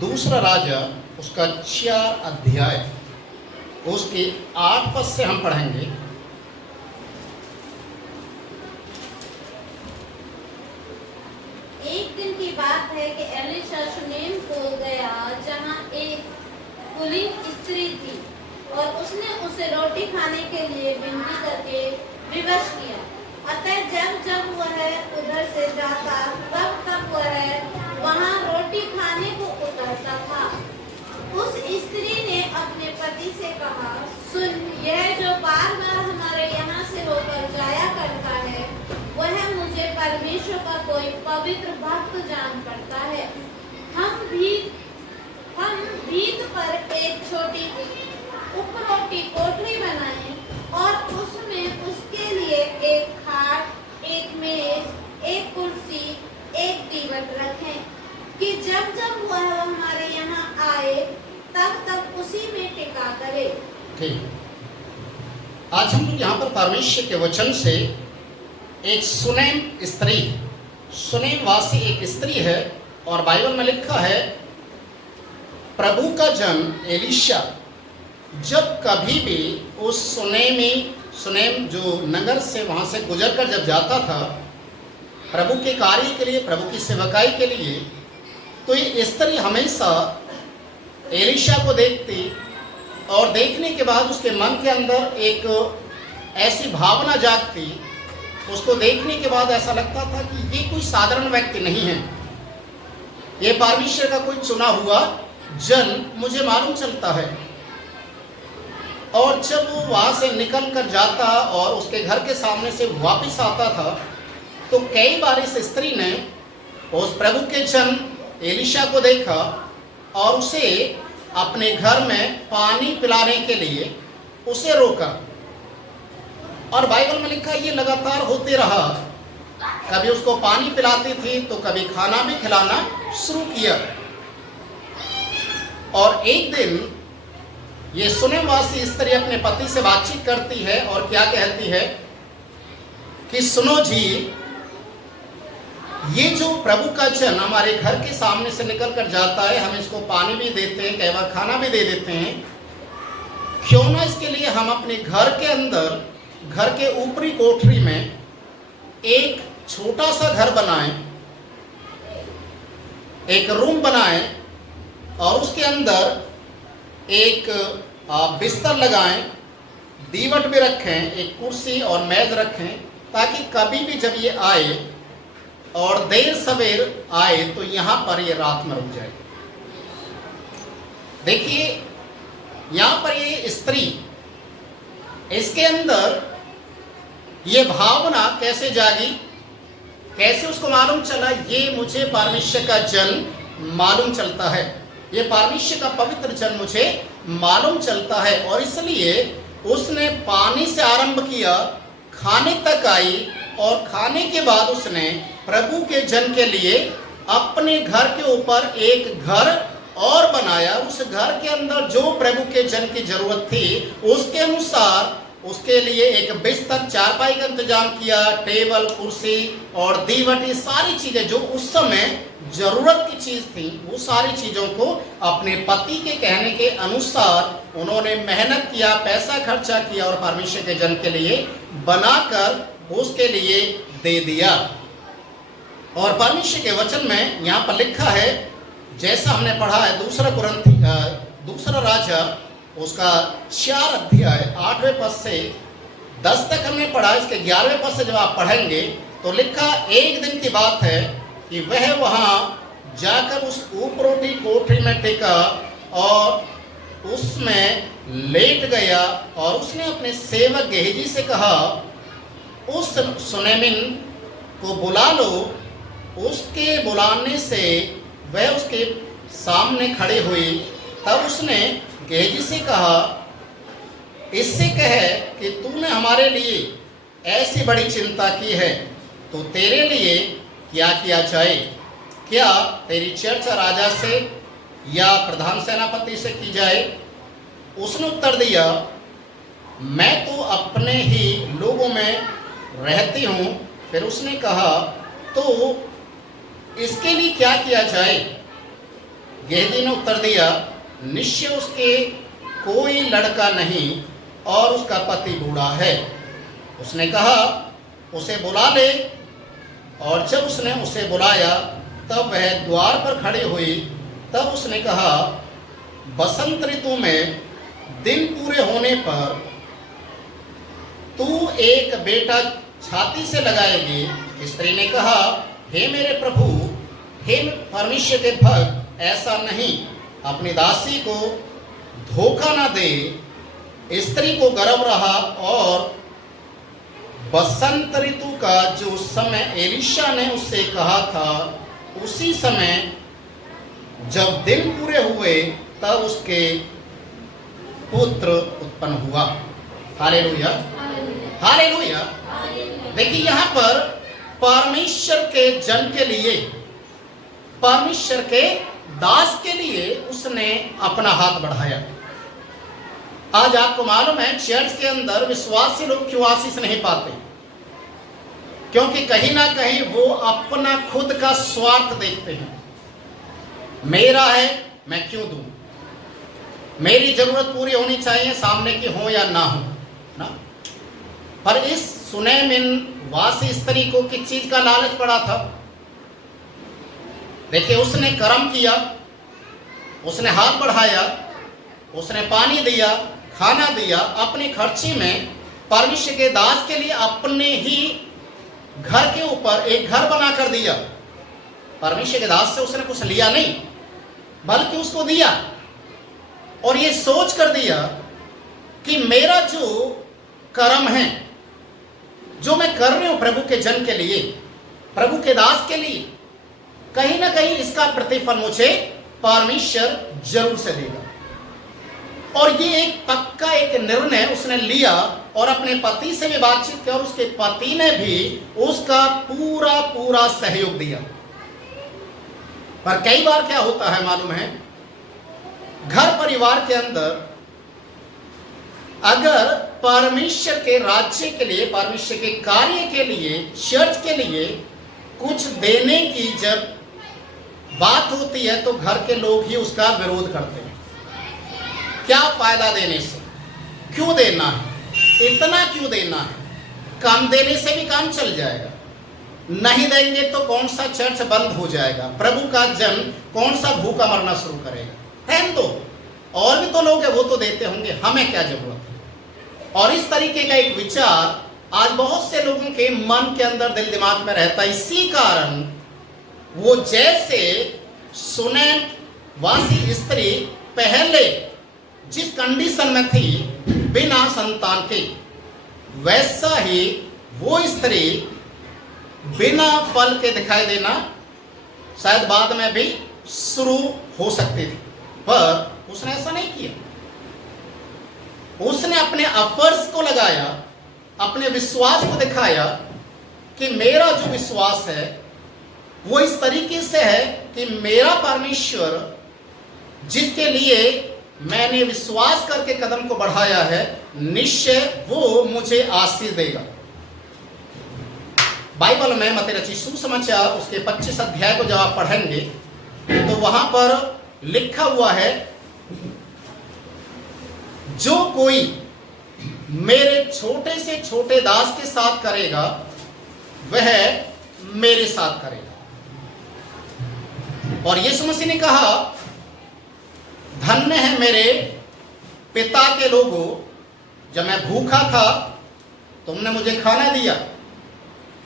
दूसरा राजा उसका 4 अध्याय उसके 8 पद से हम पढ़ेंगे। एक दिन की बात है कि एलीशा शूनेम को गया, जहाँ एक कुलीन स्त्री थी, और उसने उसे रोटी खाने के लिए विनती करके विवश किया। अतः जब जब वह उधर से जाता, तब तब वह वहाँ रोटी खाने को उतरता था। उस स्त्री ने अपने पति से कहा, सुन, यह जो बार बार हमारे यहाँ से होकर जाया करता है, वह मुझे परमेश्वर का कोई पवित्र भक्त जान पड़ता है। हम भीत पर एक छोटी उपरोटी कोठरी बनाएं और उसमें उसके लिए एक खाट, एक मेज, एक कुर्सी, एक दीवट रखें, कि जब जब वह हमारे यहाँ आए तब तब उसी में टिका करे। ठीक, आज हम लोग यहाँ पर परमेश्वर के वचन से एक सुनेम स्त्री, सुनेम वासी एक स्त्री है, और बाइबल में लिखा है प्रभु का जन एलीशा जब कभी भी उस सुनेम जो नगर से वहाँ से गुजर कर जब जाता था प्रभु के कार्य के लिए, प्रभु की सेवकाई के लिए, तो ये स्त्री हमेशा एलीशा को देखती, और देखने के बाद उसके मन के अंदर एक ऐसी भावना जागती। उसको देखने के बाद ऐसा लगता था कि ये कोई साधारण व्यक्ति नहीं है, ये परमेश्वर का कोई चुना हुआ जन मुझे मालूम चलता है। और जब वो वहाँ से निकल कर जाता और उसके घर के सामने से वापस आता था, तो कई बार इस स्त्री ने उस प्रभु के जन एलीशा को देखा और उसे अपने घर में पानी पिलाने के लिए उसे रोका। और बाइबल में लिखा ये लगातार होते रहा। कभी उसको पानी पिलाती थी तो कभी खाना भी खिलाना शुरू किया। और एक दिन ये सुनेमवासी स्त्री अपने पति से बातचीत करती है और क्या कहती है कि सुनो जी, ये जो प्रभु का जन हमारे घर के सामने से निकल कर जाता है, हम इसको पानी भी देते हैं, कई बार खाना भी दे देते हैं, क्यों ना इसके लिए हम अपने घर के अंदर, घर के ऊपरी कोठरी में एक छोटा सा घर बनाएं, एक रूम बनाएं, और उसके अंदर एक बिस्तर लगाएं, दीवट भी रखें, एक कुर्सी और मेज रखें, ताकि कभी भी जब ये आए और देर सवेर आए तो यहाँ पर ये रात में रुक जाए। देखिए यहाँ पर ये स्त्री, इसके अंदर ये भावना कैसे जागी, कैसे उसको मालूम चला ये मुझे परमेश्वर का जन मालूम चलता है, ये परमेश्वर का पवित्र जन मुझे मालूम चलता है। और इसलिए उसने पानी से आरंभ किया, खाने तक आई, और खाने के बाद उसने प्रभु के जन के लिए अपने घर के ऊपर एक घर और बनाया। उस घर के अंदर जो प्रभु के जन की जरूरत थी उसके अनुसार उसके लिए एक बिस्तर, चारपाई का इंतजाम किया, टेबल, कुर्सी और दीवट, ये सारी चीजें जो उस समय जरूरत की चीज थी, वो सारी चीजों को अपने पति के कहने के अनुसार उन्होंने मेहनत किया, पैसा खर्चा किया और परमेश्वर के जन के लिए बनाकर उसके लिए दे दिया। और परमेश्वर के वचन में यहाँ पर लिखा है, जैसा हमने पढ़ा है दूसरा राजा उसका 4 अध्याय 8वें पद से 10 तक हमने पढ़ा। इसके 11वें पद से जब आप पढ़ेंगे तो लिखा, एक दिन की बात है कि वह वहाँ जाकर उस उपरोटी कोठरी में टिका और उसमें लेट गया, और उसने अपने सेवक गेहजी से कहा, उस सुनेमिन को बुला लो। उसके बुलाने से वह उसके सामने खड़ी हुई। तब उसने गेहजी से कहा, इससे कहे कि तूने हमारे लिए ऐसी बड़ी चिंता की है, तो तेरे लिए क्या किया जाए? क्या तेरी चर्चा राजा से या प्रधान सेनापति से की जाए? उसने उत्तर दिया, मैं तो अपने ही लोगों में रहती हूँ। फिर उसने कहा, तो इसके लिए क्या किया जाए? गेहजी ने उत्तर दिया, निश्चय उसके कोई लड़का नहीं और उसका पति बूढ़ा है। उसने कहा, उसे बुला ले। और जब उसने उसे बुलाया तब वह द्वार पर खड़ी हुई। तब उसने कहा, बसंत ऋतु में दिन पूरे होने पर तू एक बेटा छाती से लगाएगी। स्त्री ने कहा, हे मेरे प्रभु, हे परमेश्वर के भक्त, ऐसा नहीं, अपनी दासी को धोखा न दे। स्त्री को गर्भ रहा और बसंत ऋतु का जो समय एलिशा ने उससे कहा था, उसी समय जब दिन पूरे हुए तब उसके पुत्र उत्पन्न हुआ। Hallelujah, hallelujah. देखिए यहाँ पर परमेश्वर के जन के लिए, परमेश्वर के दास के लिए उसने अपना हाथ बढ़ाया। आज आपको मालूम है चर्च के अंदर विश्वासी लोग क्यों आशीष नहीं पाते? क्योंकि कहीं ना कहीं वो अपना खुद का स्वार्थ देखते हैं। मेरा है, मैं क्यों दूं? मेरी जरूरत पूरी होनी चाहिए, सामने की हो या ना हो ना। पर इस सुनेमिन वासी स्त्री को किस चीज का लालच पड़ा था? देखिए, उसने कर्म किया, उसने हाथ बढ़ाया, उसने पानी दिया, खाना दिया, अपनी खर्ची में परमेश्वर के दास के लिए अपने ही घर के ऊपर एक घर बना कर दिया। परमेश्वर के दास से उसने कुछ लिया नहीं, बल्कि उसको दिया और ये सोच कर दिया कि मेरा जो कर्म है, जो मैं कर रही हूं प्रभु के जन के लिए, प्रभु के दास के लिए, कहीं ना कहीं इसका प्रतिफल मुझे परमेश्वर जरूर से देगा। और ये एक पक्का एक निर्णय उसने लिया और अपने पति से भी बातचीत की और उसके पति ने भी उसका पूरा पूरा सहयोग दिया। पर कई बार क्या होता है मालूम है, घर परिवार के अंदर अगर परमेश्वर के राज्य के लिए, परमेश्वर के कार्य के लिए, चर्च के लिए कुछ देने की जब बात होती है तो घर के लोग ही उसका विरोध करते हैं। क्या फायदा देने से? क्यों देना है? इतना क्यों देना है? कम देने से भी काम चल जाएगा, नहीं देंगे तो कौन सा चर्च बंद हो जाएगा, प्रभु का जन कौन सा भूखा मरना शुरू करेगा? रहने दो, और भी तो लोग हैं, वो तो देते होंगे, हमें क्या जरूरत है? और इस तरीके का एक विचार आज बहुत से लोगों के मन के अंदर, दिल दिमाग में रहता है। इसी कारण वो जैसे सुनेम वासी स्त्री पहले जिस कंडीशन में थी बिना संतान के, वैसा ही वो स्त्री बिना फल के दिखाई देना शायद बाद में भी शुरू हो सकती थी, पर उसने ऐसा नहीं किया। उसने अपने एफर्ट्स को लगाया, अपने विश्वास को दिखाया कि मेरा जो विश्वास है वो इस तरीके से है कि मेरा परमेश्वर जिसके लिए मैंने विश्वास करके कदम को बढ़ाया है, निश्चय वो मुझे आशीष देगा। बाइबल में मत्ती रचित सुसमाचार उसके 25 अध्याय को जब आप पढ़ेंगे तो वहां पर लिखा हुआ है, जो कोई मेरे छोटे से छोटे दास के साथ करेगा वह मेरे साथ करेगा। और यीशु मसीह ने कहा, धन्य है मेरे पिता के लोगों, जब मैं भूखा था तुमने मुझे खाना दिया,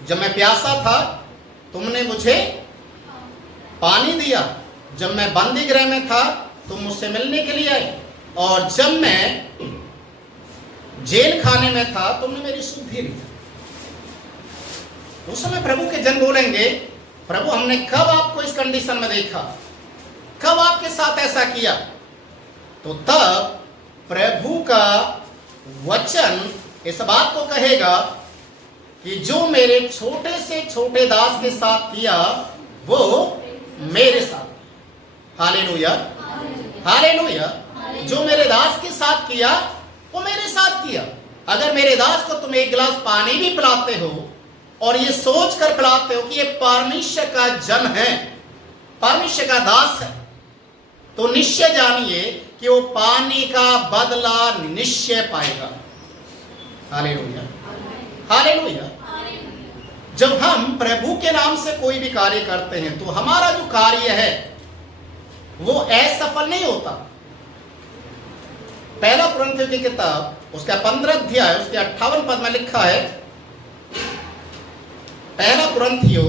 जब मैं प्यासा था तुमने मुझे पानी दिया, जब मैं बंदी गृह में था तुम मुझसे मिलने के लिए आए, और जब मैं जेल खाने में था तुमने मेरी सुधि ली। उस समय प्रभु के जन बोलेंगे, प्रभु हमने कब आपको इस कंडीशन में देखा, कब आपके साथ ऐसा किया? तो तब प्रभु का वचन इस बात को कहेगा कि जो मेरे छोटे से छोटे दास के साथ किया वो मेरे साथ। Hallelujah, hallelujah. जो मेरे दास के साथ किया वो मेरे साथ किया। अगर मेरे दास को तुम एक गिलास पानी भी पिलाते हो और ये सोच कर पिलाते हो कि ये परमेश्वर का जन है, परमेश्वर का दास है, तो निश्चय जानिए कि वो पानी का बदला निश्चय पाएगा। Hallelujah, hallelujah. जब हम प्रभु के नाम से कोई भी कार्य करते हैं तो हमारा जो कार्य है वो असफल नहीं होता। पहला कुरिन्थियों की किताब उसका 15 अध्याय उसके 58 पद में लिखा है, पहला कुरिन्थियों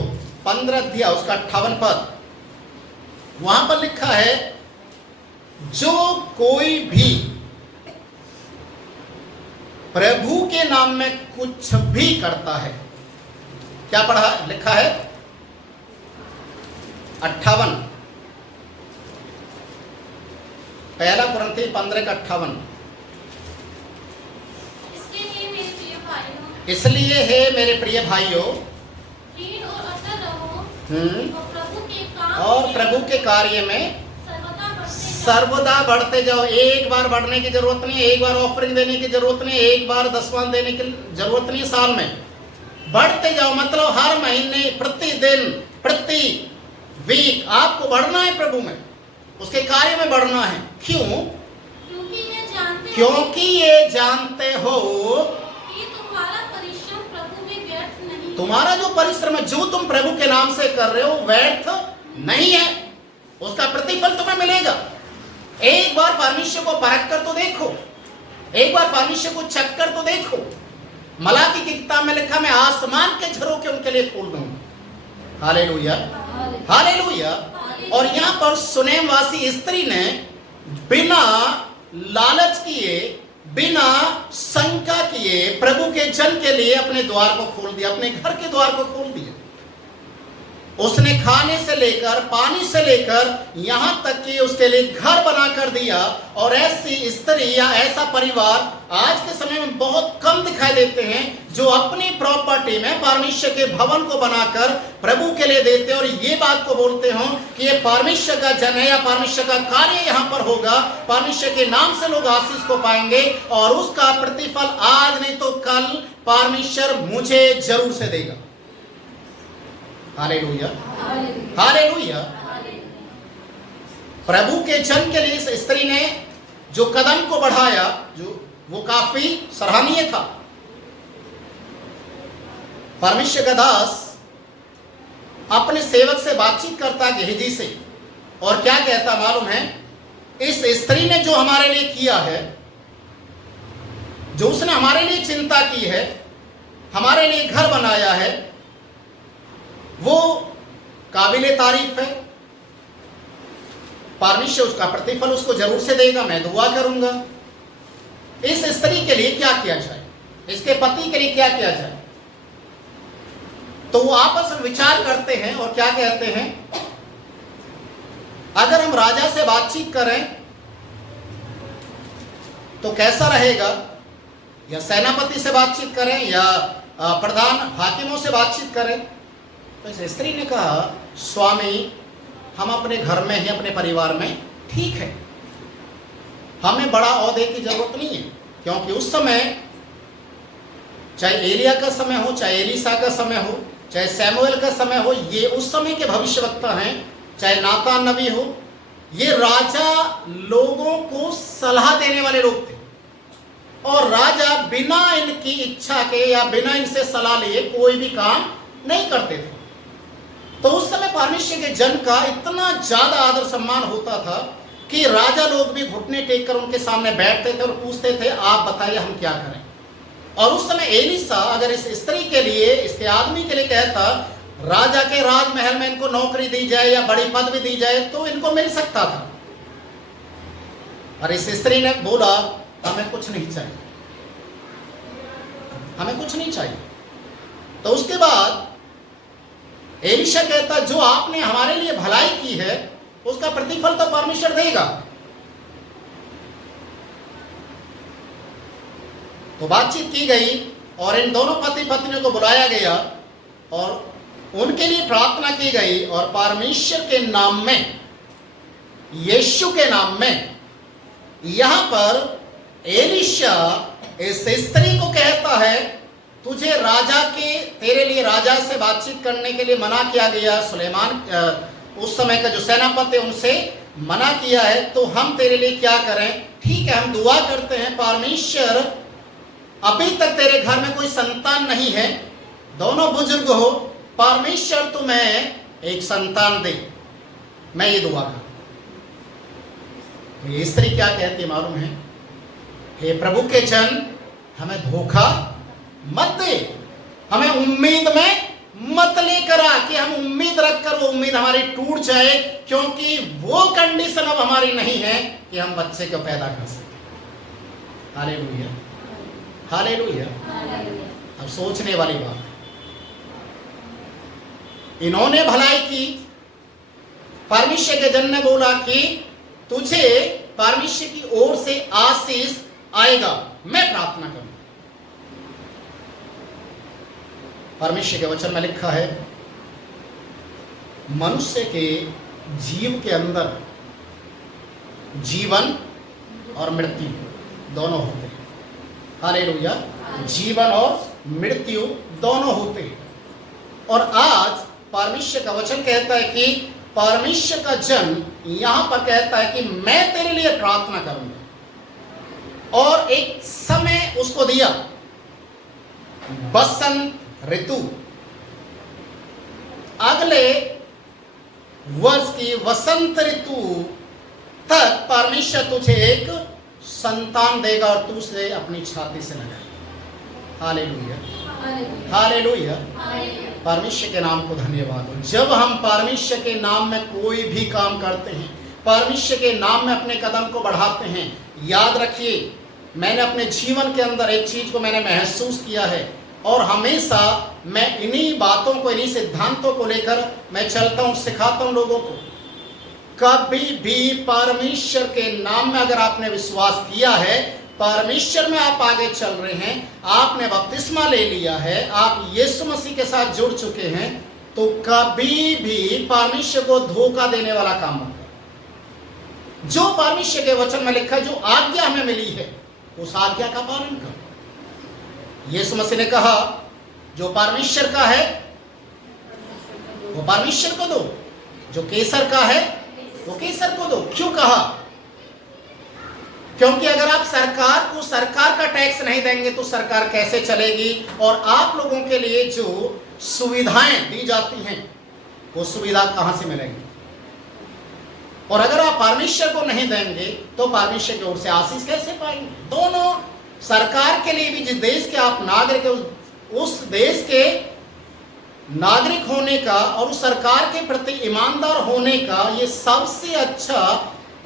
15 अध्याय उसका 58 पद, वहां पर लिखा है, जो कोई भी प्रभु के नाम में कुछ भी करता है, क्या पढ़ा लिखा है 58, पहला कुरिन्थियों 15 का 58। इसलिए है मेरे प्रिय भाइयों, और प्रभु के कार्य में सर्वदा बढ़ते जाओ। एक बार बढ़ने की जरूरत नहीं है, एक बार ऑफरिंग देने की जरूरत नहीं है, एक बार दसवां देने की जरूरत नहीं है। साल में बढ़ते जाओ, मतलब हर महीने, प्रतिदिन, प्रति वीक आपको बढ़ना है प्रभु में, उसके कार्य में बढ़ना है। क्यों? क्योंकि ये जानते हो कि तुम्हारा परिश्रम प्रभु में व्यर्थ नहीं, तुम्हारा जो परिश्रम है, जो तुम प्रभु के नाम से कर रहे हो, व्यर्थ नहीं है, उसका प्रतिफल तुम्हें मिलेगा। एक बार परमेश्वर को परख कर तो देखो, एक बार परमेश्वर को चख कर तो देखो। मलाकी की किताब में लिखा, मैं आसमान के झरोखे उनके लिए खोल दूंगा। Hallelujah, hallelujah. और यहाँ पर सुनेम वासी स्त्री ने बिना लालच किए, बिना शंका किए प्रभु के जन के लिए अपने द्वार को खोल दिया, अपने घर के द्वार को खोल दिया। उसने खाने से लेकर, पानी से लेकर, यहां तक कि उसके लिए घर बनाकर दिया। और ऐसी स्त्री या ऐसा परिवार आज के समय में बहुत कम दिखाई देते हैं, जो अपनी प्रॉपर्टी में परमेश्वर के भवन को बनाकर प्रभु के लिए देते हैं और ये बात को बोलते हो कि ये परमेश्वर का जन है या परमेश्वर का कार्य यहां पर होगा, परमेश्वर के नाम से लोग आशीष को पाएंगे और उसका प्रतिफल आज नहीं तो कल परमेश्वर मुझे जरूर से देगा। Hallelujah, hallelujah. प्रभु के जन के लिए इस स्त्री ने जो कदम को बढ़ाया, जो वो काफी सराहनीय था। परमेश्वर का दास अपने सेवक से बातचीत करता गेहजी से और क्या कहता मालूम है, इस स्त्री ने जो हमारे लिए किया है, जो उसने हमारे लिए चिंता की है, हमारे लिए घर बनाया है, वो काबिले तारीफ है। परमेश्वर उसका प्रतिफल उसको जरूर से देगा, मैं दुआ करूंगा। इस स्त्री के लिए क्या किया जाए, इसके पति के लिए क्या किया जाए? तो वो आपस में विचार करते हैं और क्या कहते हैं, अगर हम राजा से बातचीत करें तो कैसा रहेगा, या सेनापति से बातचीत करें या प्रधान हाकिमों से बातचीत करें? तो इस स्त्री ने कहा, स्वामी हम अपने घर में ही, अपने परिवार में ठीक है, हमें बड़ा ओहदे की जरूरत नहीं है। क्योंकि उस समय चाहे एलिया का समय हो, चाहे एलीसा का समय हो, चाहे सैमुएल का समय हो, ये उस समय के भविष्यवक्ता हैं, चाहे नातान नबी हो, ये राजा लोगों को सलाह देने वाले लोग थे और राजा बिना इनकी इच्छा के या बिना इनसे सलाह लिए कोई भी काम नहीं करते थे। तो उस समय परमेश्वर के जन का इतना ज्यादा आदर सम्मान होता था कि राजा लोग भी घुटने टेक कर उनके सामने बैठते थे और पूछते थे, आप बताइए हम क्या करें। और उस समय एलीसा अगर इस स्त्री के लिए, इसके आदमी के लिए कहता, राजा के राजमहल में इनको नौकरी दी जाए या बड़ी पदवी दी जाए तो इनको मिल सकता था। और इस स्त्री ने बोला, हमें कुछ नहीं चाहिए, हमें कुछ नहीं चाहिए। तो उसके बाद एलीशा कहता, जो आपने हमारे लिए भलाई की है उसका प्रतिफल तो परमेश्वर देगा। तो बातचीत की गई और इन दोनों पति पत्नियों को बुलाया गया और उनके लिए प्रार्थना की गई और परमेश्वर के नाम में, यीशु के नाम में, यहां पर एलीशा इस स्त्री को कहता है, तुझे राजा के, तेरे लिए राजा से बातचीत करने के लिए मना किया गया। सुलेमान उस समय का जो सेनापति उनसे मना किया है तो हम तेरे लिए क्या करें? ठीक है, हम दुआ करते हैं, परमेश्वर अभी तक तेरे घर में कोई संतान नहीं है, दोनों बुजुर्ग हो, परमेश्वर तुम्हें एक संतान दे, मैं ये दुआ कर। ये स्त्री क्या कहती मालूम है? हे प्रभु के जन, हमें धोखा मत दे, हमें उम्मीद में मत लेकर आ कि हम उम्मीद रखकर वो उम्मीद हमारी टूट जाए, क्योंकि वो कंडीशन अब हमारी नहीं है कि हम बच्चे को पैदा कर सकें। Hallelujah, hallelujah. अब सोचने वाली बात है, इन्होंने भलाई की, परमेश्वर के जन ने बोला कि तुझे परमेश्वर की ओर से आशीष आएगा, मैं प्रार्थना करूं। परमेश्वर के वचन में लिखा है, मनुष्य के जीव के अंदर जीवन और मृत्यु दोनों होते हैं। हालेलुया, जीवन और मृत्यु दोनों होते हैं। और आज परमेश्वर का वचन कहता है कि परमेश्वर का जन यहां पर कहता है कि मैं तेरे लिए प्रार्थना करूंगा, और एक समय उसको दिया, बसंत ऋतु, अगले वर्ष की वसंत ऋतु तक परमेश्वर तुझे एक संतान देगा और तू उसे अपनी छाती से लगाएगा। Hallelujah, hallelujah. परमेश्वर के नाम को धन्यवाद हो। जब हम परमेश्वर के नाम में कोई भी काम करते हैं, परमेश्वर के नाम में अपने कदम को बढ़ाते हैं, याद रखिए, मैंने अपने जीवन के अंदर एक चीज को मैंने महसूस किया है, और हमेशा मैं इन्हीं बातों को, इन्हीं सिद्धांतों को लेकर मैं चलता हूँ, सिखाता हूँ लोगों को। कभी भी परमेश्वर के नाम में अगर आपने विश्वास किया है, परमेश्वर में आप आगे चल रहे हैं, आपने बपतिस्मा ले लिया है, आप यीशु मसीह के साथ जुड़ चुके हैं, तो कभी भी परमेश्वर को धोखा देने वाला काम मत करो। जो परमेश्वर के वचन में लिखा, जो आज्ञा हमें मिली है, उस आज्ञा का पालन करो। यीशु मसीह ने कहा, जो परमेश्वर का है वो परमेश्वर को दो, जो केसर का है वो केसर को दो। क्यों कहा? क्योंकि अगर आप सरकार को सरकार का टैक्स नहीं देंगे तो सरकार कैसे चलेगी, और आप लोगों के लिए जो सुविधाएं दी जाती हैं वो सुविधा कहां से मिलेंगी? और अगर आप परमेश्वर को नहीं देंगे तो परमेश्वर की ओर से आशीष कैसे पाएंगे? दोनों, सरकार के लिए भी, जिस देश के आप नागरिक, उस देश के नागरिक होने का और उस सरकार के प्रति ईमानदार होने का ये सबसे अच्छा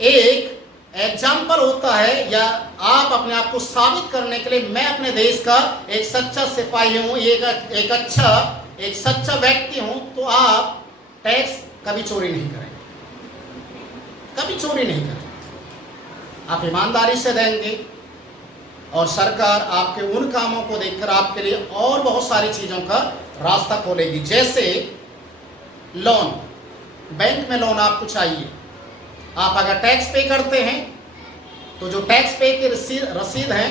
एक एग्जाम्पल होता है, या आप अपने आप को साबित करने के लिए, मैं अपने देश का एक सच्चा सिपाही हूँ, एक अच्छा, एक सच्चा व्यक्ति हूँ, तो आप टैक्स कभी चोरी नहीं करेंगे, कभी चोरी नहीं करेंगे, आप ईमानदारी से देंगे, और सरकार आपके उन कामों को देखकर आपके लिए और बहुत सारी चीज़ों का रास्ता खोलेगी। जैसे लोन, बैंक में लोन आपको चाहिए, आप अगर टैक्स पे करते हैं तो जो टैक्स पे की रसीद है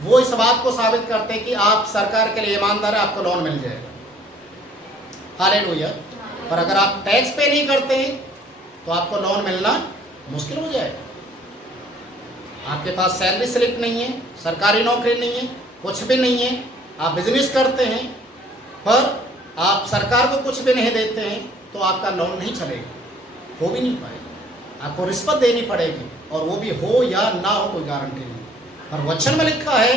वो इस बात को साबित करते हैं कि आप सरकार के लिए ईमानदार है, आपको लोन मिल जाएगा। हालेलुया। पर अगर आप टैक्स पे नहीं करते हैं तो आपको लोन मिलना मुश्किल हो जाएगा। आपके पास सैलरी स्लिप नहीं है, सरकारी नौकरी नहीं है, कुछ भी नहीं है, आप बिजनेस करते हैं पर आप सरकार को कुछ भी नहीं देते हैं, तो आपका लोन नहीं चलेगा, हो भी नहीं पाएगा, आपको रिश्वत देनी पड़ेगी, और वो भी हो या ना हो कोई गारंटी नहीं। और वचन में लिखा है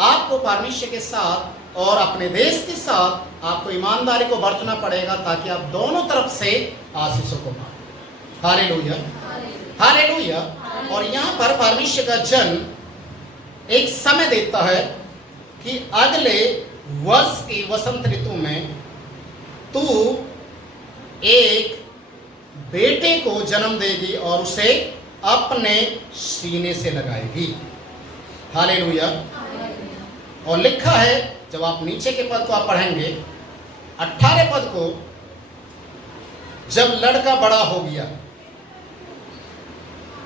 आपको परमेश्वर के साथ और अपने देश के साथ आपको ईमानदारी को बरतना पड़ेगा, ताकि आप दोनों तरफ से आशीषों को पाएं। Hallelujah, hallelujah. और यहाँ पर परमेश्वर का जन एक समय देता है कि अगले वर्ष की वसंत ऋतु में तू एक बेटे को जन्म देगी और उसे अपने सीने से लगाएगी। हालेलुया। और लिखा है, जब आप नीचे के पद को आप पढ़ेंगे, 18 पद को, जब लड़का बड़ा हो गया,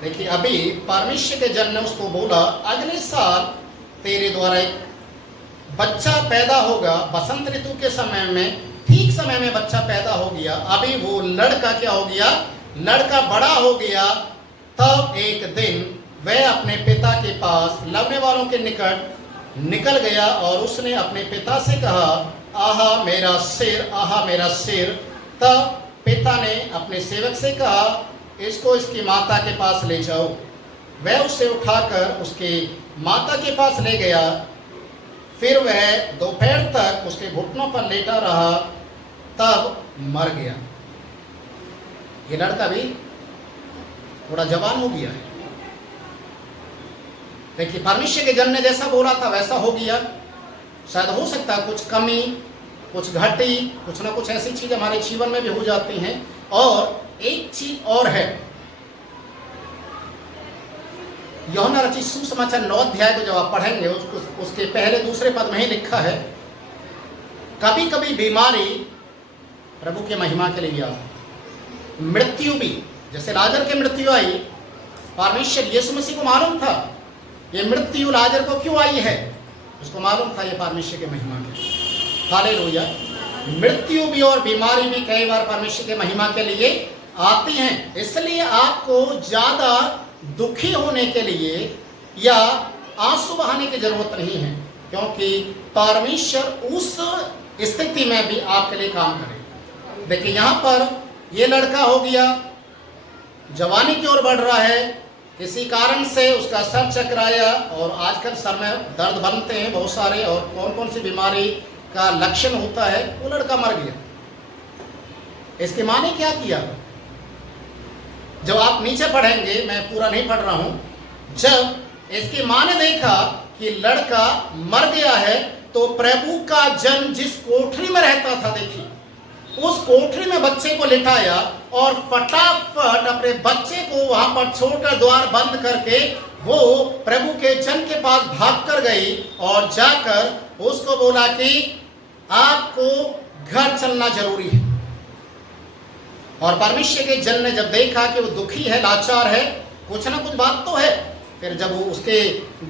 देखिए अभी परमेश्वर के जन ने उसको बोला अगले साल तेरे द्वारा एक बच्चा पैदा होगा। बसंत ऋतु के समय में, ठीक समय में बच्चा पैदा हो गया। अभी वो लड़का क्या हो गया? लड़का बड़ा हो गया, तब एक दिन वह अपने पिता के पास लवने वालों के निकट निकल गया और उसने अपने पिता से कहा, आहा मेरा सिर, आहा मेरा सिर। तब पिता ने अपने सेवक से कहा, इसको इसकी माता के पास ले जाओ। वह उसे उठाकर उसके माता के पास ले गया। फिर वह दोपहर तक उसके घुटनों पर लेटा रहा, तब मर गया। ये लड़का भी थोड़ा जवान हो गया है। देखिए, परमेश्वर के जन ने जैसा बोला था वैसा हो गया। शायद हो सकता है कुछ कमी, कुछ घटी, कुछ ना कुछ ऐसी चीज हमारे जीवन में भी हो जाती हैं। और एक चीज और है, यूहन्ना रचित सुसमाचार 9 अध्याय को जब आप पढ़ेंगे उसके पहले दूसरे पद में ही लिखा है, कभी कभी बीमारी प्रभु के महिमा के लिए भी आती, मृत्यु भी। जैसे लाजर की मृत्यु आई, परमेश्वर यीशु मसीह को मालूम था ये मृत्यु लाजर को क्यों आई है, उसको मालूम था ये परमेश्वर के महिमा के लिए। हालेलुया। मृत्यु भी और बीमारी भी कई बार परमेश्वर के महिमा के लिए आती हैं। इसलिए आपको ज्यादा दुखी होने के लिए या आंसू बहाने की जरूरत नहीं है, क्योंकि परमेश्वर उस स्थिति में भी आपके लिए काम करेगा। देखिए, यहाँ पर ये लड़का हो गया, जवानी की ओर बढ़ रहा है, किसी कारण से उसका सर चकराया और आजकल सर में दर्द बनते हैं बहुत सारे, और कौन कौन सी बीमारी का लक्षण होता है, वो लड़का मर गया। इसकी माँ ने क्या किया, जब आप नीचे पढ़ेंगे, मैं पूरा नहीं पढ़ रहा हूं, जब इसकी माँ ने देखा कि लड़का मर गया है, तो प्रभु का जन जिस कोठरी में रहता था, देखिए उस कोठरी में बच्चे को लिटाया और फटाफट अपने बच्चे को वहां पर छोड़कर द्वार बंद करके वो प्रभु के जन के पास भाग कर गई और जाकर उसको बोला कि आपको घर चलना जरूरी है। और परमेश्वर के जन ने जब देखा कि वो दुखी है, लाचार है, कुछ ना कुछ बात तो है, फिर जब वो उसके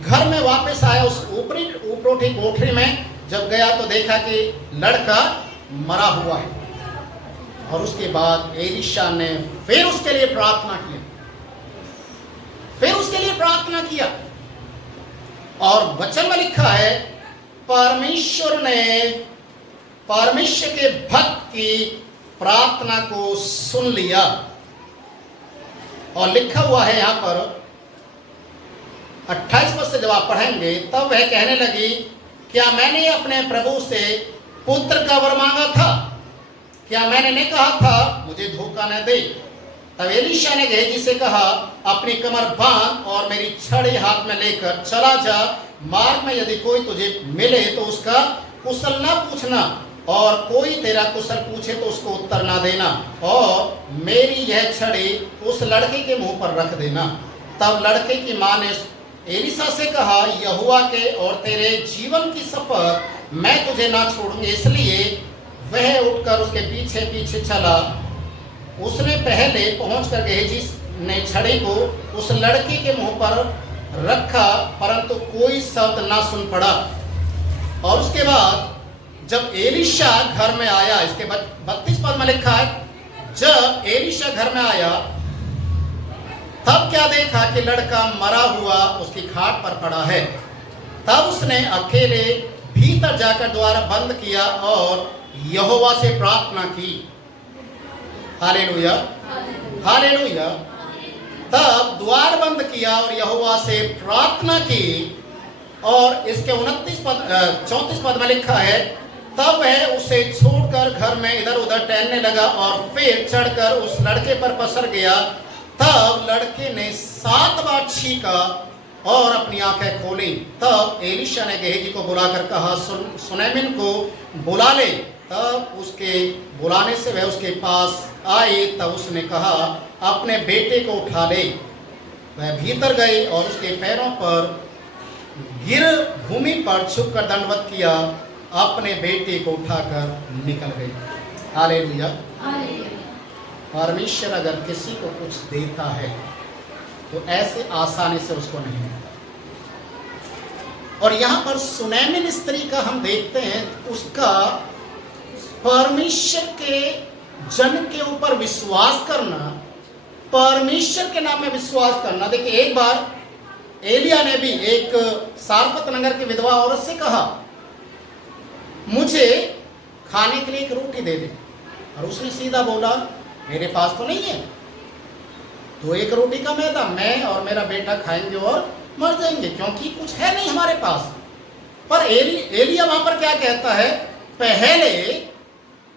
घर में वापस आया, उस ऊपरोठी कोठरी में जब गया तो देखा कि लड़का मरा हुआ है। और उसके बाद एलीशा ने फिर उसके लिए प्रार्थना किया, फिर उसके लिए प्रार्थना किया, और वचन में लिखा है परमेश्वर ने परमेश्वर के भक्त की प्रार्थना को सुन लिया। और लिखा हुआ है यहां पर 28 पद से जब आप पढ़ेंगे, तब वह कहने लगी, क्या मैंने अपने प्रभु से पुत्र का वर मांगा था? क्या मैंने नहीं कहा था मुझे धोखा न दे? तब एलीशा ने गेहजी से कहा, अपनी कमर बांध और मेरी छड़ी हाथ में लेकर चला जा, मार्ग में यदि कोई तुझे मिले तो उसका कुशल ना पूछना, और कोई तेरा कुशल पूछे तो उसको उत्तर ना देना, और मेरी यह छड़ी उस लड़के के मुंह पर रख देना। तब लड़के की मां ने एलीशा से कहा, यहोवा के और तेरे जीवन की शपथ मैं तुझे ना छोड़ूंगी। इसलिए वह उठकर उसके पीछे पीछे चला। उसने पहले पहुंचकर गेहजी ने छड़ी को उस लड़के के मुंह पर रखा, परंतु कोई शब्द ना सुन पड़ा। और उसके बाद जब एलीशा घर में आया, इसके 32 पद में लिखा है, जब एलीशा घर में आया तब क्या देखा कि लड़का मरा हुआ उसकी खाट पर पड़ा है। तब उसने अकेले भीतर जाकर द्वार बंद किया और यहोवा से प्रार्थना की। Hallelujah, hallelujah. तब द्वार बंद किया और यहोवा से प्रार्थना की। और इसके 34 पद में लिखा है, तब वह उसे छोड़कर घर में इधर उधर टहलने लगा और फिर चढ़कर उस लड़के पर पसर गया। तब लड़के ने 7 बार छींका और अपनी आंखें खोली। तब एलीशा ने गेहजी को बुलाकर कहा, सुनैमिन को बुला ले। तब उसके बुलाने से वह उसके पास आई। तब उसने कहा, अपने बेटे को उठा ले। वह भीतर गई और उसके पैरों पर गिर भूमि पर झुककर दंडवत किया, अपने बेटे को उठाकर निकल गई। हालेलुया। परमेश्वर अगर किसी को कुछ देता है तो ऐसे आसानी से उसको नहीं देता। और यहां पर सुनैमिन स्त्री का हम देखते हैं, उसका परमेश्वर के जन के ऊपर विश्वास करना परमेश्वर के नाम में विश्वास करना। देखिए, एक बार एलिया ने भी एक सारपत नगर की विधवा औरत से कहा, मुझे खाने के लिए एक रोटी दे दे। और उसने सीधा बोला, मेरे पास तो नहीं है, तो एक रोटी का मैदा मैं और मेरा बेटा खाएंगे और मर जाएंगे, क्योंकि कुछ है नहीं हमारे पास। पर एलिया वहां पर क्या कहता है, पहले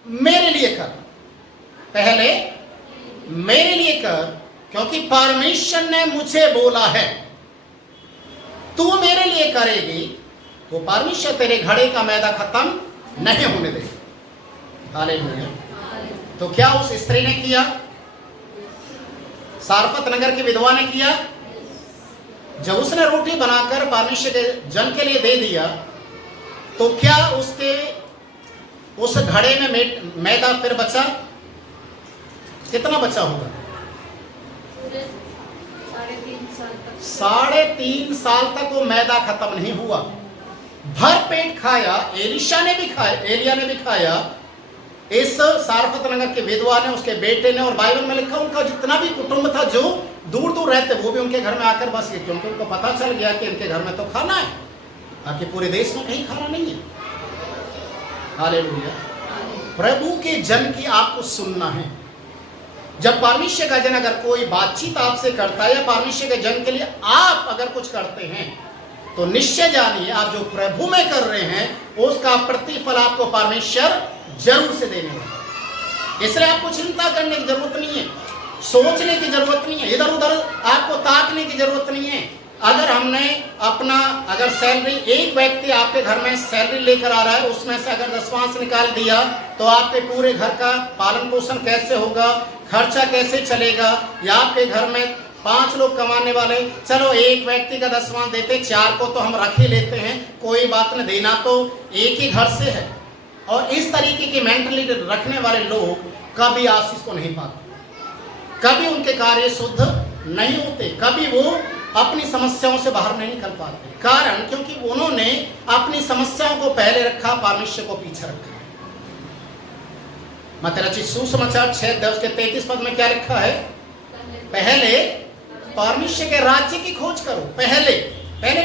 मेरे लिए कर, पहले मेरे लिए कर, क्योंकि परमेश्वर ने मुझे बोला है तू मेरे लिए करेगी, वो परमेश्वर तेरे घड़े का मैदा खत्म नहीं होने दे। हालेलुया। तो क्या उस स्त्री ने किया? सारपत नगर की विधवा ने किया? जब उसने रोटी बनाकर परमेश्वर के जन के लिए दे दिया, तो क्या उसके उस घड़े में मैदा फिर बचा? कितना बचा होगा? 3.5 साल तक वो मैदा खत्म नहीं हुआ। भर पेट खाया, एलिशा ने भी खाया, एलिया ने भी खाया, इस सारपत नगर के विधवा ने, उसके बेटे ने, और बाइबल में लिखा उनका जितना भी कुटुंब था जो दूर दूर रहते, वो भी उनके घर में आकर बस गए, क्योंकि उनको पता चल गया कि इनके घर में तो खाना है, बाकी पूरे देश में कहीं खाना नहीं है। हालेलुया। प्रभु के जन की आपको सुनना है। जब परमेश्वर का जन अगर कोई बातचीत आपसे करता है या परमेश्वर के जन के लिए आप अगर कुछ करते हैं, तो निश्चय जानिए आप जो प्रभु में कर रहे हैं उसका प्रतिफल आपको परमेश्वर जरूर से देने वाला। इसलिए आपको चिंता करने की जरूरत नहीं है, सोचने की जरूरत नहीं है, इधर उधर आपको ताकने की जरूरत नहीं है। अगर हमने अपना अगर सैलरी, एक व्यक्ति आपके घर में सैलरी लेकर आ रहा है, उसमें से अगर दशमांश निकाल दिया, तो आपके पूरे घर का पालन पोषण कैसे होगा, खर्चा कैसे चलेगा? या आपके घर में 5 लोग कमाने वाले, चलो एक व्यक्ति का दशमांश देते, 4 को तो हम रख ही लेते हैं, कोई बात नहीं, देना तो एक ही घर से है। और इस तरीके की मेंटलिटी रखने वाले लोग कभी आशीष को नहीं पाते, कभी उनके कार्य शुद्ध नहीं होते, कभी वो अपनी समस्याओं से बाहर नहीं निकल पाते। कारण क्योंकि उन्होंने अपनी समस्याओं को पहले रखा, परमेश्वर को पीछे रखा। मत्ती रचित सुसमाचार 6:10 के 33 पद में क्या लिखा है? पहले परमेश्वर के राज्य की खोज करो, पहले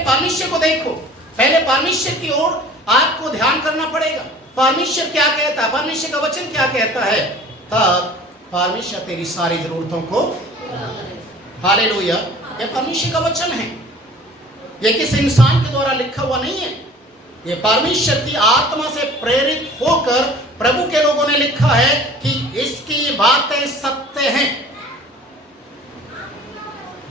परमेश्वर को देखो, पहले परमेश्वर की ओर आपको ध्यान करना पड़ेगा। परमेश्वर क्या कहता है, परमेश्वर का वचन क्या कहता है, तब परमेश्वर तेरी सारी जरूरतों को। हालेलुया। ये परमेश्वर का वचन है, ये किसी इंसान के द्वारा लिखा हुआ नहीं है, ये परमेश्वर की आत्मा से प्रेरित होकर प्रभु के लोगों ने लिखा है कि इसकी बातें सत्य हैं।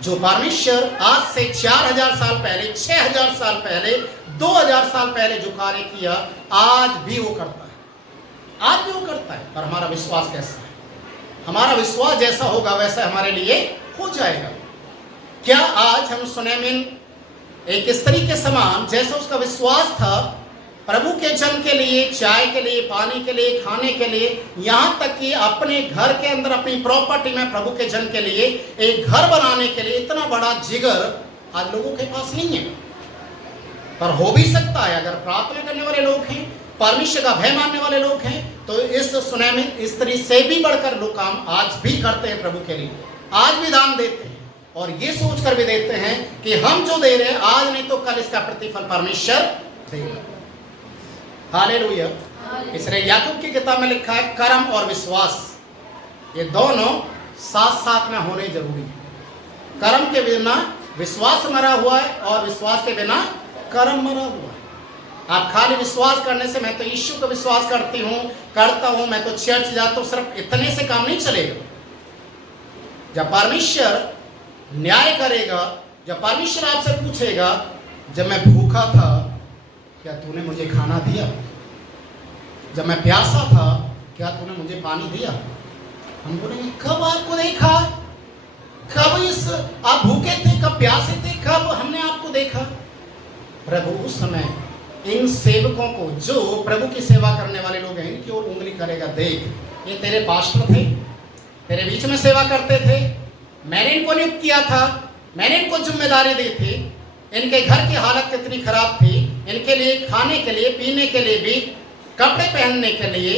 जो परमेश्वर आज से 4000 साल पहले, 6000 साल पहले, 2000 साल पहले जो कार्य किया, आज भी वो करता है, आज भी वो करता है। पर हमारा विश्वास कैसा है? हमारा विश्वास जैसा होगा वैसा हमारे लिए हो जाएगा। क्या आज हम सुनेमिन एक स्त्री के समान जैसा उसका विश्वास था प्रभु के जन के लिए, चाय के लिए, पानी के लिए, खाने के लिए, यहाँ तक कि अपने घर के अंदर अपनी प्रॉपर्टी में प्रभु के जन के लिए एक घर बनाने के लिए इतना बड़ा जिगर आज लोगों के पास नहीं है। पर हो भी सकता है अगर प्रार्थना करने वाले लोग हैं, परमेश्वर का भय मानने वाले लोग हैं, तो इस सुनेमिन स्त्री से भी बढ़कर लोग काम आज भी करते हैं प्रभु के लिए, आज भी दान देते हैं और ये सोचकर भी देते हैं कि हम जो दे रहे हैं आज नहीं तो कल इसका प्रतिफल परमेश्वर देगा। हालेलुया। इसलिए याकूब की किताब में लिखा है कर्म और विश्वास, ये दोनों साथ साथ में होने जरूरी है। कर्म के बिना विश्वास मरा हुआ है और विश्वास के बिना कर्म मरा हुआ है। आप खाली विश्वास करने से मैं तो यीशु को विश्वास करता हूं, मैं तो चर्च जाता हूं, सिर्फ इतने से काम नहीं चलेगा। जब परमेश्वर न्याय करेगा, जब परमेश्वर आपसे पूछेगा, जब मैं भूखा था क्या तूने मुझे खाना दिया, जब मैं प्यासा था क्या तूने मुझे पानी दिया, हम बोलेंगे कब आपको देखा, कब आप भूखे थे, कब प्यासे थे, कब हमने आपको देखा। प्रभु उस समय इन सेवकों को, जो प्रभु की सेवा करने वाले लोग हैं, इनकी ओर उंगली करेगा, देख ये तेरे पास्टर थे, तेरे बीच में सेवा करते थे, मैंने इनको नियुक्त किया था, मैंने इनको जिम्मेदारी दी थी, इनके घर की हालत कितनी खराब थी, इनके लिए खाने के लिए, पीने के लिए भी, कपड़े पहनने के लिए,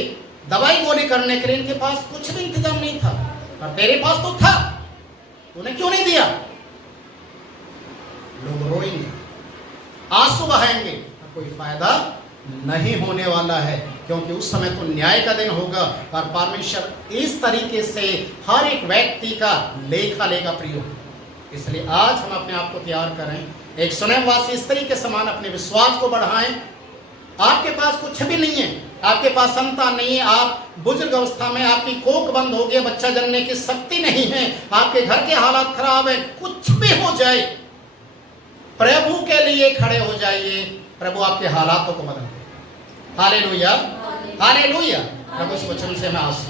दवाई गोली करने के लिए इनके पास कुछ भी इंतजाम नहीं था, पर तेरे पास तो था। उन्हें क्यों नहीं दिया? लोग रोएंगे, आंसू बहाएंगे, कोई फायदा नहीं होने वाला है, क्योंकि उस समय तो न्याय का दिन होगा और परमेश्वर इस तरीके से हर एक व्यक्ति का लेखा लेगा प्रियो। इसलिए आज हम अपने आप को तैयार करें, एक स्वयंवासी स्त्री के समान अपने विश्वास को बढ़ाएं। आपके पास कुछ भी नहीं है, आपके पास संतान नहीं है, आप बुजुर्ग अवस्था में, आपकी कोख बंद हो गई, बच्चा जन्मने की शक्ति नहीं है, आपके घर के हालात खराब है, कुछ भी हो जाए, प्रभु के लिए खड़े हो जाइए, प्रभु आपके हालातों को बदल दे। Hallelujah, hallelujah. प्रभु इस वचन से मैं आशीष